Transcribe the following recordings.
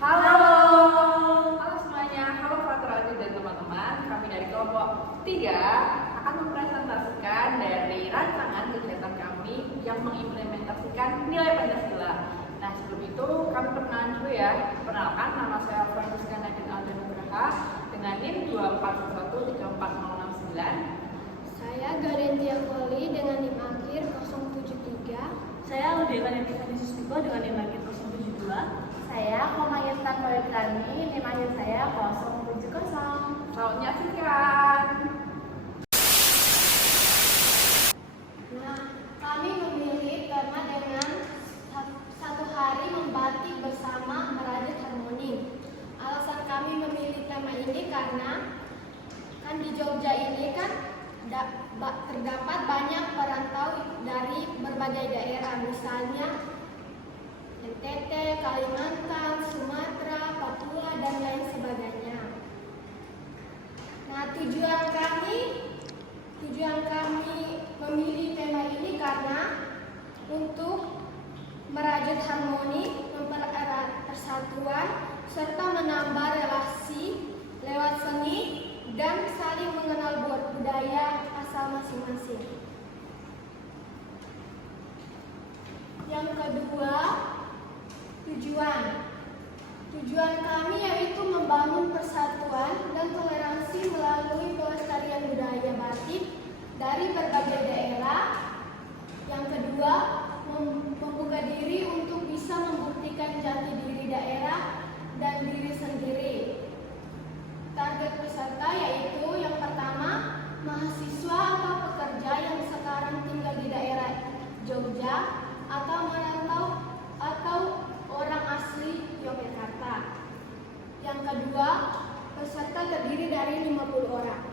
Halo. Halo semuanya, halo Faturati dan teman-teman. Kami dari kelompok 3 akan mempresentasikan dari rancangan kegiatan kami yang mengimplementasikan nilai Pancasila. Nah, sebelum itu kami perkenalan dulu ya. Perkenalkan, nama saya Francisca Nadine Alda Nugraha dengan NIM 2413469. Saya Garentia Koli dengan NIM akhir 073. Saya Udela Netiani Sustiko dengan NIM akhir 072. Saya Komayesta Poetrani, NIM akhir saya 070. Selamat menyaksikan. Nah, kami memilih tema dengan satu hari membatik bersama merajut harmoni. Alasan kami memilih tema ini karena kan di Jogja ini kan terdapat banyak perantau dari berbagai daerah, misalnya NTT, Kalimantan, Sumatera, Papua, dan lain sebagainya. Nah, tujuan kami memilih tema ini karena untuk merajut harmoni, mempererat persatuan, serta menambah relasi lewat seni dan saling mengenal budaya asal masing-masing. Yang kedua, Tujuan kami yaitu membangun persatuan dan toleransi melalui pelestarian budaya batik dari berbagai daerah. Yang kedua, membuka diri untuk bisa membuktikan jati diri daerah dan diri sendiri. Target peserta yaitu yang pertama, mahasiswa atau pekerja yang sekarang tinggal di daerah Jogja atau merantau atau orang asli Yogyakarta. Yang kedua, peserta terdiri dari 50 orang.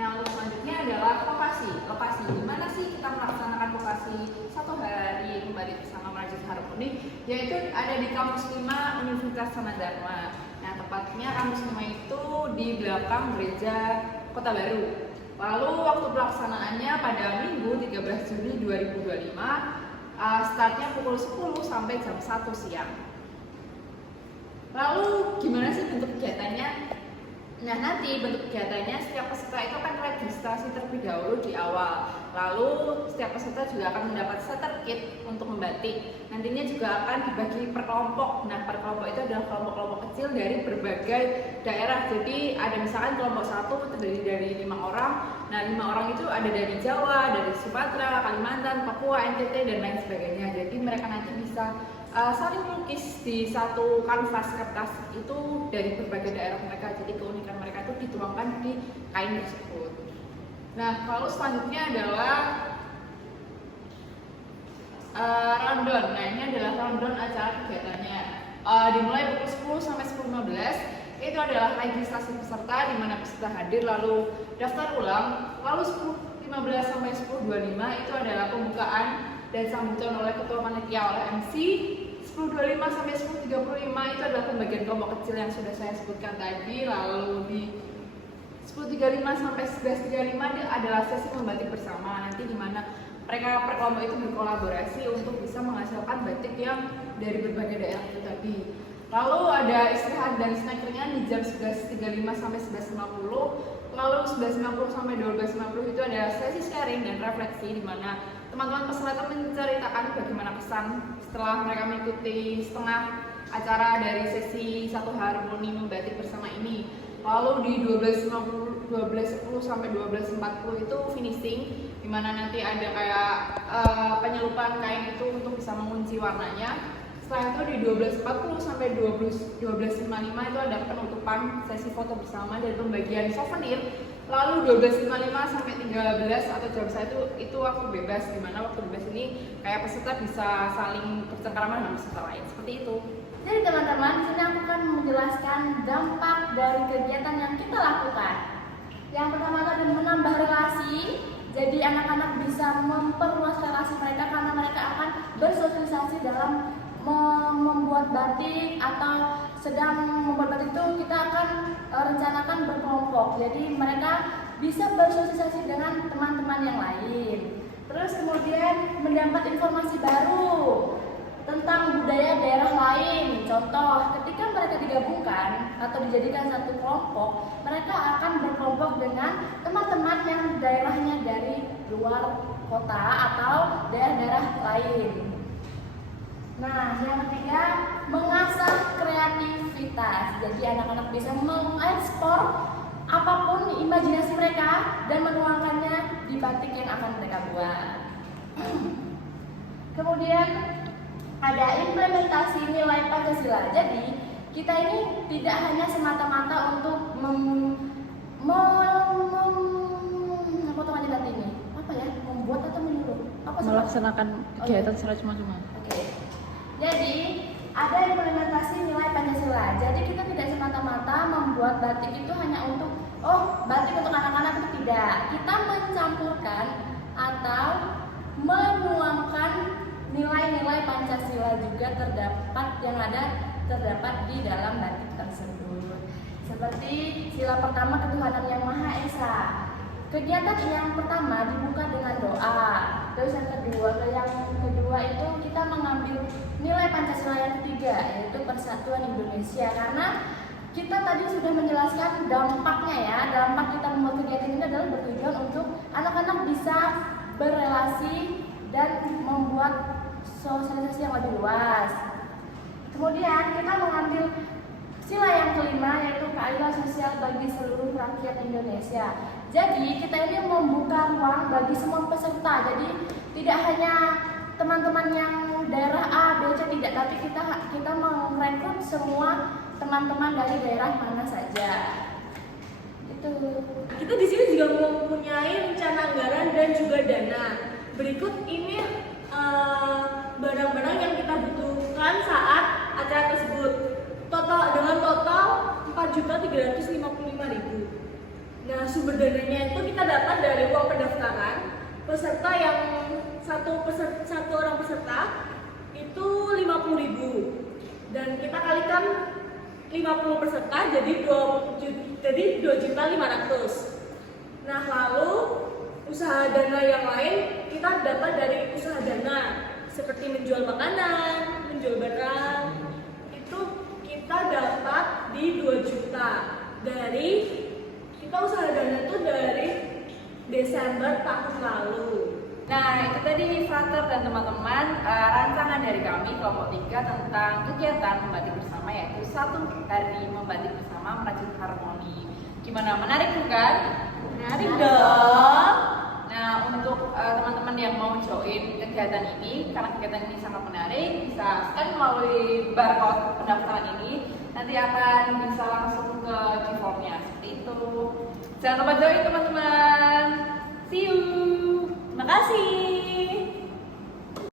Nah, untuk selanjutnya adalah lokasi. Lokasi di mana sih kita melaksanakan lokasi satu hari kembali bersama merajut harmoni? Yaitu ada di kampus 5 Universitas Samadharma. Nah, tepatnya kampus 5 itu di belakang gereja Kota Baru. Lalu waktu pelaksanaannya pada Minggu 13 Juni 2025. Startnya pukul 10 sampai jam 1 siang. Lalu gimana sih bentuk kegiatannya? Nah, nanti bentuk kegiatannya setiap peserta itu akan registrasi terlebih dahulu di awal. Lalu setiap peserta juga akan mendapat starter kit untuk membatik. Nantinya juga akan dibagi per kelompok. Nah, per kelompok itu adalah kelompok-kelompok kecil dari berbagai daerah. Jadi ada misalkan kelompok 1 terdiri dari 5 orang. Nah, 5 orang itu ada dari Jawa, dari Sumatera, Kalimantan, Papua, NTT, dan lain sebagainya. Jadi mereka nanti bisa saling melukis di satu kanvas kertas itu dari berbagai daerah mereka. Jadi keunikan mereka itu dituangkan di kain tersebut. Nah, lalu selanjutnya adalah rundown. Nah, ini adalah rundown acara kegiatannya. Dimulai pukul 10 sampai 10.15. Itu adalah registrasi peserta di mana peserta hadir lalu daftar ulang. Lalu 10.15 sampai 10.25 itu adalah pembukaan dan sambutan oleh ketua panitia oleh MC. 10.25 sampai 10.35 itu adalah pembagian kelompok kecil yang sudah saya sebutkan tadi. Lalu di 10.35 sampai 11.35 adalah sesi membatik bersama, nanti di mana mereka per kelompok itu berkolaborasi untuk bisa menghasilkan batik yang dari berbagai daerah itu tadi. Lalu ada istirahat dan snack ringan di jam 11.35 sampai 11.50. Lalu 11.50 sampai 12.50 itu ada sesi sharing dan refleksi di mana teman-teman peserta menceritakan bagaimana kesan setelah mereka mengikuti setengah acara dari sesi satu harmoni membatik bersama ini. Lalu di 12.10 sampai 12.40 itu finishing, di mana nanti ada kayak penyelupaan kain itu untuk bisa mengunci warnanya. Setelah itu di 12.40 sampai 12.55 itu ada penutupan sesi foto bersama dan pembagian souvenir. Lalu 12.55 sampai 13 atau jam 1 itu waktu bebas, di mana waktu bebas ini kayak peserta bisa saling bercengkrama dengan peserta lain, seperti itu. Jadi teman-teman, di sini aku akan menjelaskan dampak dari kegiatan yang kita lakukan. Yang pertama adalah menambah relasi. Jadi anak-anak bisa memperluas relasi mereka karena mereka akan bersosialisasi dalam membuat batik atau sedang membuat batik itu kita akan rencanakan berkelompok. Jadi mereka bisa bersosialisasi dengan teman-teman yang lain. Terus kemudian mendapat informasi baru. tentang budaya daerah lain. Contoh, ketika mereka digabungkan atau dijadikan satu kelompok, mereka akan berkelompok dengan teman-teman yang daerahnya dari luar kota atau daerah-daerah lain. Nah, yang ketiga, mengasah kreativitas. Jadi anak-anak bisa mengekspor apapun imajinasi mereka dan menuangkannya di batik yang akan mereka buat. Kemudian ada implementasi nilai Pancasila. Jadi kita ini tidak hanya semata-mata untuk membuat atau menyuruh. Melaksanakan kegiatan secara cuma-cuma. Oke. Jadi ada implementasi nilai Pancasila. Jadi kita tidak semata-mata membuat batik itu hanya untuk batik untuk anak-anak, itu tidak. Kita mencampurkan atau menuangkan nilai-nilai Pancasila juga terdapat di dalam batik tersebut. Seperti sila pertama ketuhanan yang Maha Esa. Kegiatan yang pertama dibuka dengan doa. Terus yang kedua itu kita mengambil nilai Pancasila yang ketiga, yaitu persatuan Indonesia. Karena kita tadi sudah menjelaskan dampaknya ya. Dampak kita membuat kegiatan ini adalah bertujuan untuk anak-anak bisa berelasi dan membuat sosialisasi yang lebih luas. Kemudian kita mengambil sila yang kelima, yaitu keadilan sosial bagi seluruh rakyat Indonesia. Jadi kita ini membuka ruang bagi semua peserta. Jadi tidak hanya teman-teman yang daerah A, B, C, tidak, tapi kita merekrut semua teman-teman dari daerah mana saja. Itu. Kita di sini juga mempunyai rencana anggaran dan juga dana. Berikut ini barang-barang yang kita butuhkan saat acara tersebut. Dengan total 4.355.000. Nah, sumber dananya itu kita dapat dari uang pendaftaran peserta yang satu orang peserta itu 50.000, dan kita kalikan 50 peserta jadi 2.500.000. Nah, lalu usaha dana yang lain kita dapat dari usaha dana seperti menjual makanan, menjual barang, itu kita dapat di 2 juta. Dari kita usaha dana itu dari Desember tahun lalu. Nah, itu tadi Frater dan teman-teman rancangan dari kami kelompok 3 tentang kegiatan membatik bersama, yaitu 1 hari membatik bersama merajut harmoni. Gimana, menarik bukan? Menarik dong. Nah, untuk teman-teman yang mau join kegiatan ini, karena kegiatan ini sangat menarik, bisa scan melalui barcode pendaftaran ini, nanti akan bisa langsung ke G-formnya. Seperti itu. Jangan lupa join teman-teman. See you. Terima kasih.